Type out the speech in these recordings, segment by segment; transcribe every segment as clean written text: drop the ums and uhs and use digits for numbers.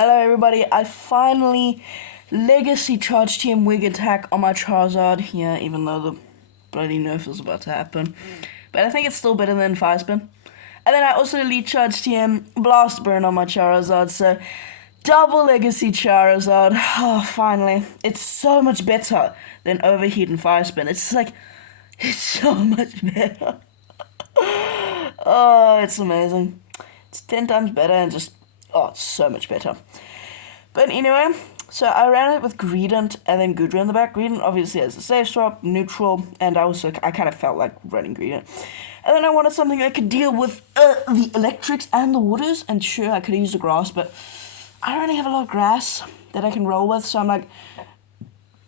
Hello everybody, I finally Legacy Charge Team Wig Attack on my Charizard here, even though the bloody nerf is about to happen. But I think it's still better than Fire Spin. And then I also Elite Charge Team Blast Burn on my Charizard, so double Legacy Charizard. Oh, finally. It's so much better than Overheat and Fire Spin. It's so much better. Oh, it's amazing. It's 10 times better and just, it's so much better. But anyway, so I ran it with Greedent and then Goodra in the back. Greedent obviously has a safe swap, neutral, and I kind of felt like running Greedent. And then I wanted something that could deal with the electrics and the waters, and sure, I could use the grass, but I don't really have a lot of grass that I can roll with, so I'm like,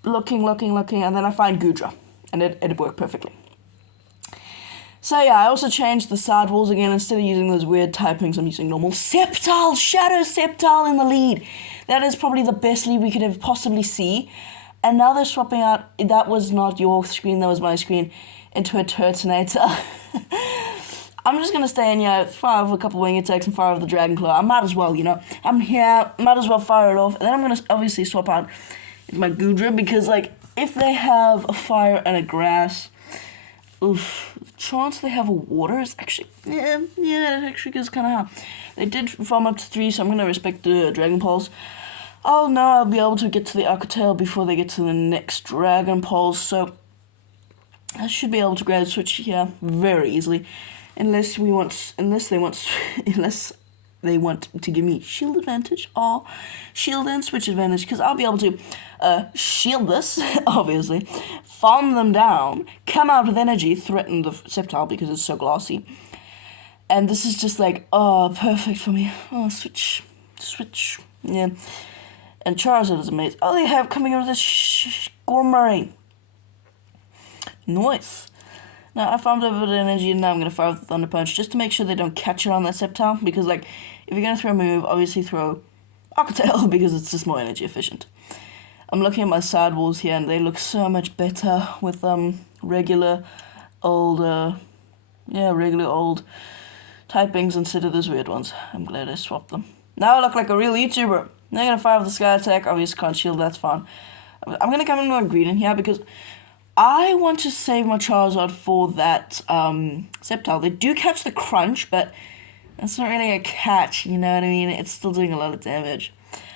looking, and then I find Goodra, and it worked perfectly. So yeah, I also changed the side walls again. Instead of using those weird typings, I'm using normal Sceptile, Shadow Sceptile in the lead. That is probably the best lead we could have possibly see. And now they're swapping out, that was not your screen, that was my screen, into a Turtonator. I'm just going to stay in here, fire off a couple wing attacks and fire off the Dragon Claw. I might as well, I'm here, might as well fire it off. And then I'm going to obviously swap out my Goodra, because like, if they have a fire and a grass, oof, the chance they have a water is actually, yeah, it actually goes kind of high. They did farm up to 3, so I'm going to respect the Dragon Pulse. Oh no, I'll be able to get to the Arctotail before they get to the next Dragon Pulse, so I should be able to grab a switch here very easily, unless they want to give me shield advantage or shield and switch advantage, because I'll be able to shield this, obviously, farm them down, come out with energy, threaten the Sceptile because it's so glossy. And this is just like, perfect for me. Oh, switch, yeah. And Charizard is amazing. Oh, they have coming out of this Gourmet. Nice. Now, I farmed up a bit of energy, and now I'm going to fire with the Thunder Punch, just to make sure they don't catch it on that Sceptile, because, like, if you're going to throw a move, obviously throw Arctotail, because it's just more energy efficient. I'm looking at my side walls here, and they look so much better with, regular old typings instead of those weird ones. I'm glad I swapped them. Now I look like a real YouTuber. They're going to fire with the Sky Attack, obviously can't shield, that's fine. I'm going to come in with Greedent here, because I want to save my Charizard for that Sceptile. They do catch the Crunch, but it's not really a catch, you know what I mean? It's still doing a lot of damage.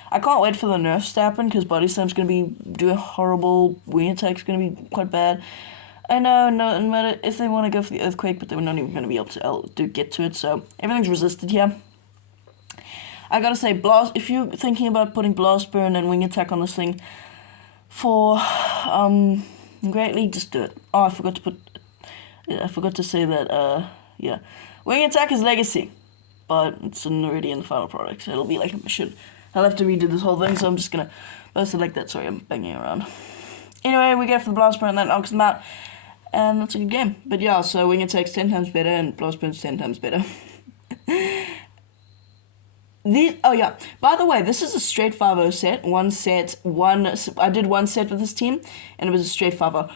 I can't wait for the nerfs to happen, because Body Slam's going to be doing horrible, Wing Attack's going to be quite bad. I know, no matter if they want to go for the Earthquake, but they're not even going to be able to get to it, so everything's resisted here. I gotta say, if you're thinking about putting Blast Burn and Wing Attack on this thing for Great League, just do it. Oh, I forgot to say that, yeah. Wing Attack is Legacy, but it's already in the final product, so it'll be like a mission. I'll have to redo this whole thing, so I'm just gonna post it like that. Sorry, I'm banging around. Anyway, we go for the Blast Burn, and that knocks them out, and that's a good game. But yeah, so Wing Attack's 10 times better, and Blast Burn's 10 times better. By the way, this is a straight 5-0 set. I did one set with this team, and it was a straight 5-0.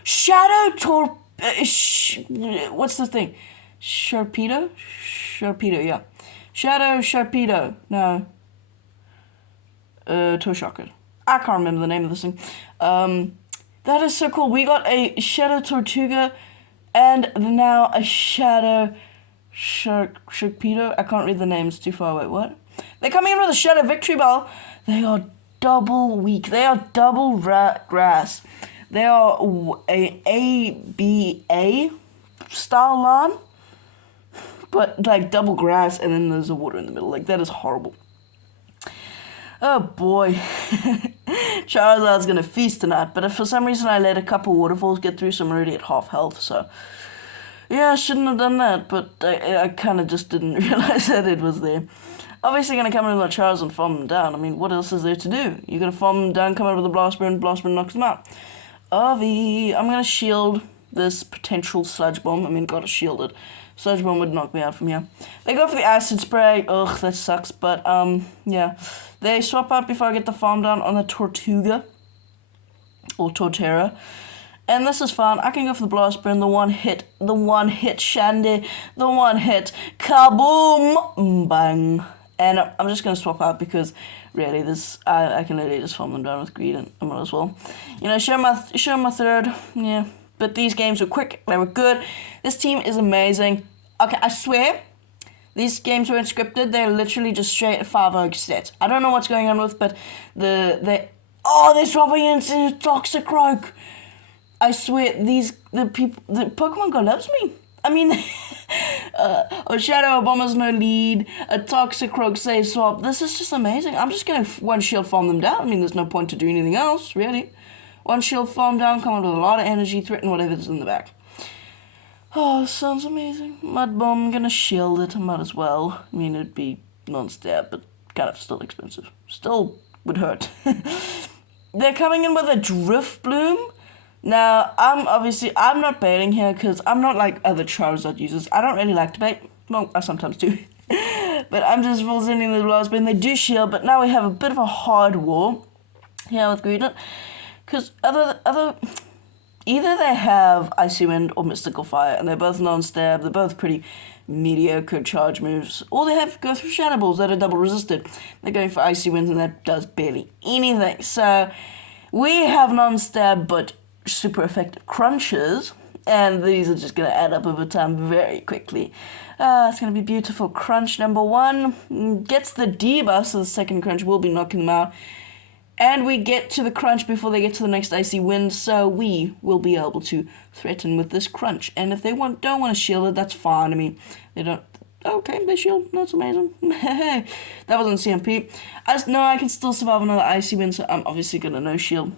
What's the thing? Sharpedo, yeah. Shadow Sharpedo, no. Toshocker. I can't remember the name of this thing. That is so cool. We got a Shadow Tortuga, and now a Shadow Sharpedo. I can't read the name, it's too far away. What? They're coming in with a Shadow Victory Bell. They are double weak. They are double grass. They are a ABA style line, but like double grass, and then there's a water in the middle. Like, that is horrible. Oh boy. Charizard's gonna feast tonight, but if for some reason I let a couple waterfalls get through, so I'm already at half health, so yeah, I shouldn't have done that, but I kind of just didn't realize that it was there. Obviously going to come in with my Charizard and farm them down. I mean, what else is there to do? You're going to farm them down, come out with a Blast Burn knocks them out. I'm going to shield this potential Sludge Bomb. I mean, gotta shield it. Sludge Bomb would knock me out from here. They go for the Acid Spray. Ugh, that sucks, but, yeah. They swap out before I get the farm down on the Tortuga. Or Torterra. And this is fun. I can go for the Blast Burn, the one hit Shandy, the one hit kaboom, bang. And I'm just going to swap out because really, I can literally just farm them down with greed, and I might as well. Show my third, yeah. But these games were quick, they were good. This team is amazing. Okay, I swear, these games weren't scripted. They're literally just straight 5-0 stats. I don't know what's going on with, but they're swapping into Toxicroak. I swear, the Pokemon Go loves me. I mean, a Shadow Bomber's no lead, a Toxicroak save swap. This is just amazing. I'm just gonna one shield farm them down. I mean, there's no point to do anything else, really. One shield farm down, come out with a lot of energy, threaten whatever's in the back. Oh, sounds amazing. Mud Bomb, I'm gonna shield it, I might as well. I mean, it'd be non-stab, but kind of still expensive. Still would hurt. They're coming in with a Drift Bloom. Now, I'm not baiting here because I'm not like other Charizard users. I don't really like to bait. Well, I sometimes do. But I'm just full sending the blast, and they do shield, but now we have a bit of a hard war here with Greedent. Because either they have Icy Wind or Mystical Fire, and they're both non-stab, they're both pretty mediocre charge moves, or they have go through Shadow Balls that are double resisted. They're going for Icy Winds, and that does barely anything. So we have non-stab, but super effective crunches, and these are just going to add up over time very quickly. It's going to be beautiful. Crunch number 1 gets the debuff, so the second crunch will be knocking them out. And we get to the crunch before they get to the next Icy Wind, so we will be able to threaten with this crunch. And if they don't want to shield it, that's fine. I mean, they don't... Okay, they shield. That's amazing. That wasn't CMP. I just know I can still survive another Icy Wind, so I'm obviously going to no shield.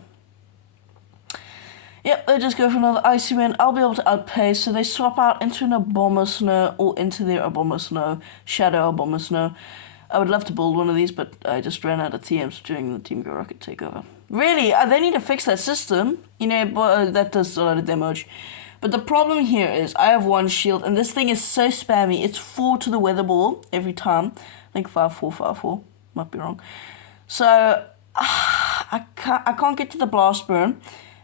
Yep, they just go for another Icy Wind. I'll be able to outpace, so they swap out into an Abomasnow or into their Abomasnow, Shadow Abomasnow. I would love to build one of these, but I just ran out of TMs during the Team Go Rocket takeover. Really, they need to fix that system. But that does a lot of damage. But the problem here is I have one shield, and this thing is so spammy. It's 4 to the Weather Ball every time. I think 5-4, 5-4. Might be wrong. So, I can't get to the Blast Burn.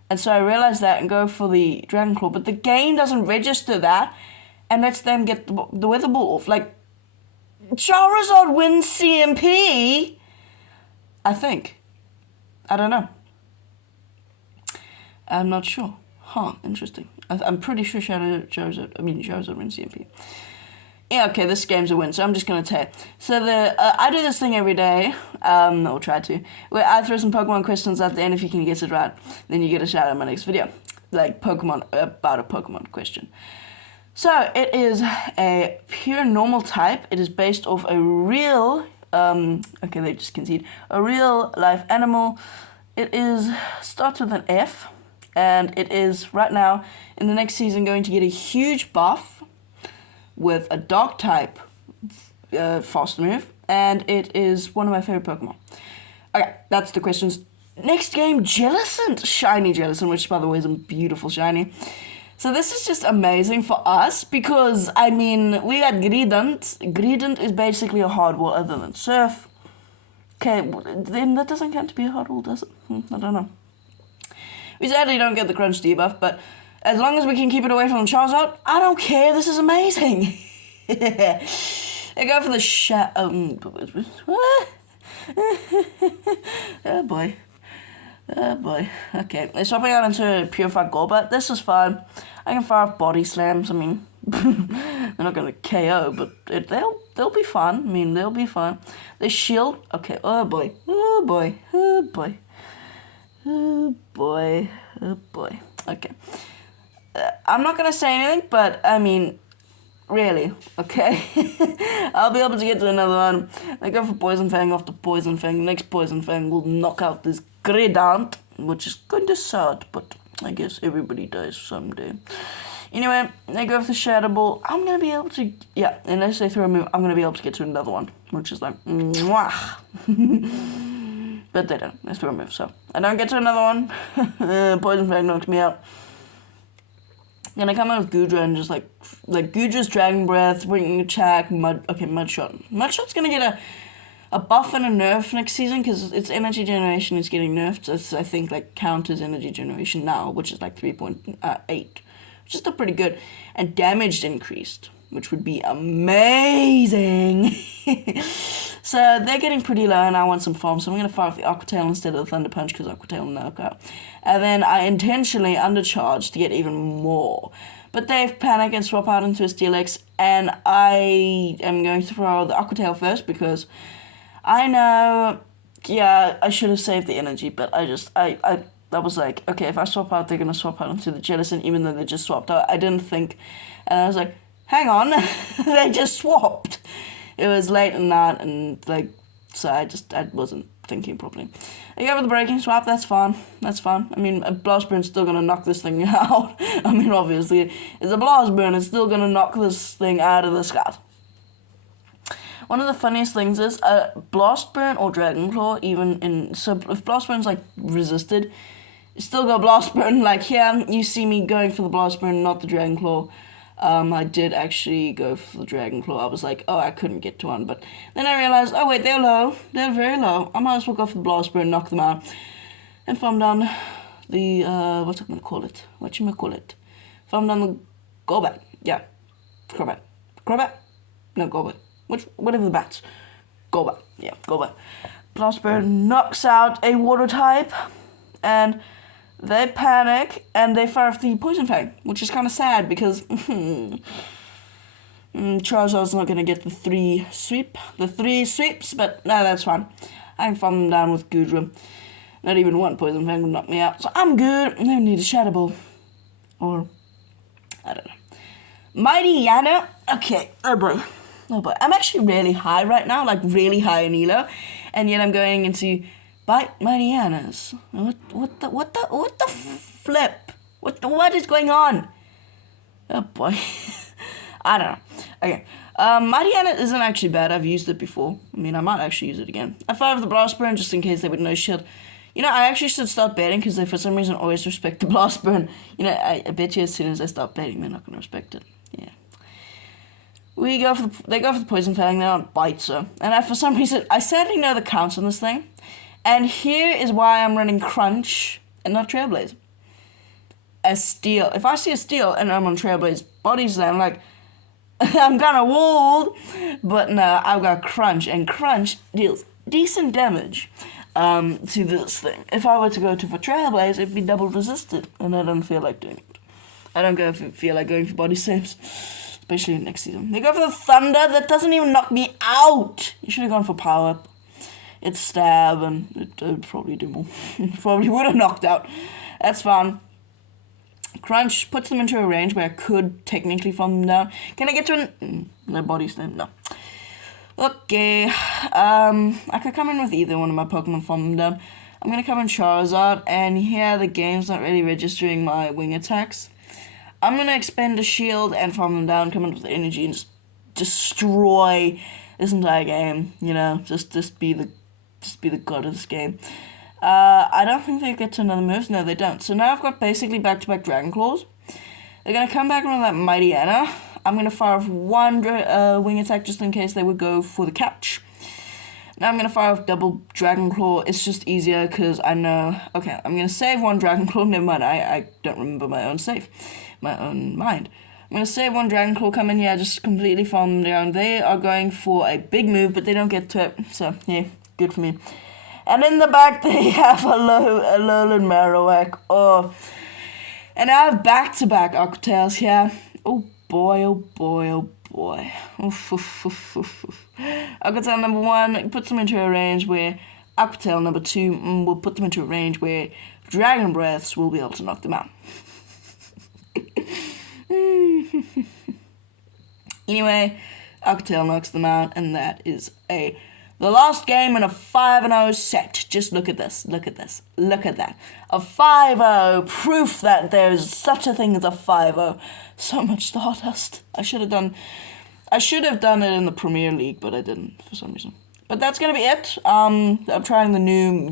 And so I realized that and go for the Dragon Claw. But the game doesn't register that and lets them get the Weather Ball off. Like, Charizard wins CMP? I think. I don't know. I'm not sure. Huh, interesting. I'm pretty sure Charizard wins CMP. Yeah, okay, this game's a win, so I'm just going to tell you. So I do this thing every day, or try to, where I throw some Pokemon questions at the end. If you can guess it right, then you get a shout out in my next video. Like about a Pokemon question. So, it is a pure normal type. It is based off a real, okay, they just concede, a real life animal. It starts with an F, and it is, right now, in the next season, going to get a huge buff with a Dark type fast move, and it is one of my favorite Pokemon. Okay, that's the questions. Next game, Jellicent, shiny Jellicent, which by the way is a beautiful shiny. So this is just amazing for us because, I mean, we got Greedent. Greedent is basically a hard wall other than Surf. Okay, then that doesn't count to be a hard wall, does it? I don't know. We sadly don't get the Crunch debuff, but as long as we can keep it away from Charizard, I don't care. This is amazing. I go for the oh boy. Oh boy. Okay, they're swapping out into Purified Golbat. This is fine. I can fire off Body Slams. I mean, they're not going to KO, but they'll be fine. I mean, they'll be fine. They shield. Okay. Oh boy. Oh boy. Oh boy. Oh boy. Oh boy. Okay. I'm not going to say anything, but I mean, really, okay? I'll be able to get to another one. I go for Poison Fang off the Poison Fang. Next Poison Fang will knock out this Greedent, which is kind of sad, but I guess everybody dies someday. Anyway, I go for the Shadow Ball. I'm going to be able to, yeah, unless they throw a move, I'm going to be able to get to another one, which is like, mwah. But they don't. They throw a move, so I don't get to another one. Poison Fang knocks me out. Gonna come out with Goodra and just like Goodra's Dragon Breath, bringing attack, Mudshot. Mudshot's gonna get a buff and a nerf next season because its energy generation is getting nerfed. It's, I think, like counters energy generation now, which is like 3.8, which is still pretty good. And damage increased, which would be amazing. So they're getting pretty low, and I want some farm, so I'm going to fire off the Aqua Tail instead of the Thunder Punch, because Aqua Tail will knock out. And then I intentionally undercharge to get even more. But they panic and swap out into a Steelix, and I am going to throw the Aqua Tail first, because I know, yeah, I should have saved the energy, but I was like, okay, if I swap out, they're going to swap out into the Jellicent, even though they just swapped out. I didn't think, and I was like, hang on, they just swapped. It was late at night, and like, so I wasn't thinking properly. I go with the Breaking Swap, that's fine. I mean, a Blast Burn's still gonna knock this thing out. I mean, obviously, it's a Blast Burn, it's still gonna knock this thing out of the sky. One of the funniest things is, Blast Burn or Dragon Claw, so if Blast Burn's like resisted, you still got Blast Burn. Like here, you see me going for the Blast Burn, not the Dragon Claw. I did actually go for the Dragon Claw. I was like, oh, I couldn't get to one. But then I realized, oh, wait, they're low. They're very low. I might as well go for the Blast Burn, knock them out. And farm down the, what's I going to call it? Farm down the Golbat. Yeah. Crobat? No, Golbat. Whatever the bats. Golbat. Yeah, Golbat. Blast Burn knocks out a Water type. And they panic, and they fire off the Poison Fang, which is kind of sad, because Charizard's not going to get the three sweeps, but no, that's fine. I can farm them down with Goodra. Not even one Poison Fang will knock me out, so I'm good. I don't need a Shadow Ball. Or, I don't know. Mighty Yana? Okay, oh boy. I'm actually really high right now, like really high in Elo, and yet I'm going into Bite Mighty Yanas. What the flip? What is going on? Oh boy. I don't know. Okay. Mighty Yana isn't actually bad. I've used it before. I mean, I might actually use it again. I fire off the Blast Burn just in case they would no shield. You know, I actually should start betting, because they for some reason always respect the Blast Burn. You know, I bet you as soon as I start betting, they're not going to respect it. Yeah. They go for the Poison Fang now and bite, so. And for some reason, I sadly know the counts on this thing. And here is why I'm running Crunch and not Trailblaze. A Steel. If I see a Steel and I'm on Trailblaze Body Slam, I'm like, I'm kind of walled. But no, I've got Crunch, and Crunch deals decent damage to this thing. If I were to go for Trailblaze, it'd be double resisted, and I don't feel like doing it. I don't feel like going for Body Slams, especially next season. They go for the Thunder. That doesn't even knock me out. You should have gone for Power Up. It's stab, and it would probably do more. Probably would have knocked out. That's fine. Crunch puts them into a range where I could technically farm them down. Can I get to no Body Slam? No. Okay. I could come in with either one of my Pokemon, farm them down. I'm going to come in Charizard, and here the game's not really registering my wing attacks. I'm going to expend a shield and farm them down, come in with energy, and just destroy this entire game. You know, just be the god of this game. I don't think they get to another moves. No, they don't. So now I've got basically back-to-back Dragon Claws. They're going to come back on that Mighty Anna. I'm going to fire off one wing attack just in case they would go for the catch. Now I'm going to fire off double Dragon Claw. It's just easier because I know... Okay, I'm going to save one Dragon Claw. Never mind, I don't remember my own mind. I'm going to save one Dragon Claw, come in here, just completely farm them down. They are going for a big move, but they don't get to it. So, yeah, good for me. And in the back, they have a Alolan Marowak. Oh. And I have back-to-back Aqua Tails here. Oh, boy, oh, boy, oh, boy. Aqua Tail number 1 puts them into a range where Aqua Tail number 2 will put them into a range where Dragon Breaths will be able to knock them out. Anyway, Aqua Tail knocks them out, and that is the last game in a 5-0 set. Just look at this, look at that. A 5-0, proof that there's such a thing as a 5-0. So much Stardust. I should have done it in the Premier League, but I didn't for some reason. But that's gonna be it. I'm trying the new,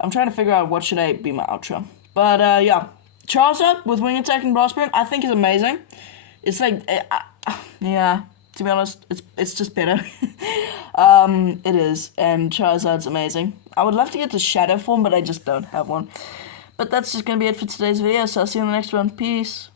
I'm trying to figure out what should I be my outro. But yeah, Charizard with Wing Attack and Blast Burn, I think is amazing. It's like, yeah, to be honest, it's just better. It is, and Charizard's amazing. I would love to get the Shadow form, but I just don't have one. But that's just gonna be it for today's video, so I'll see you in the next one. Peace.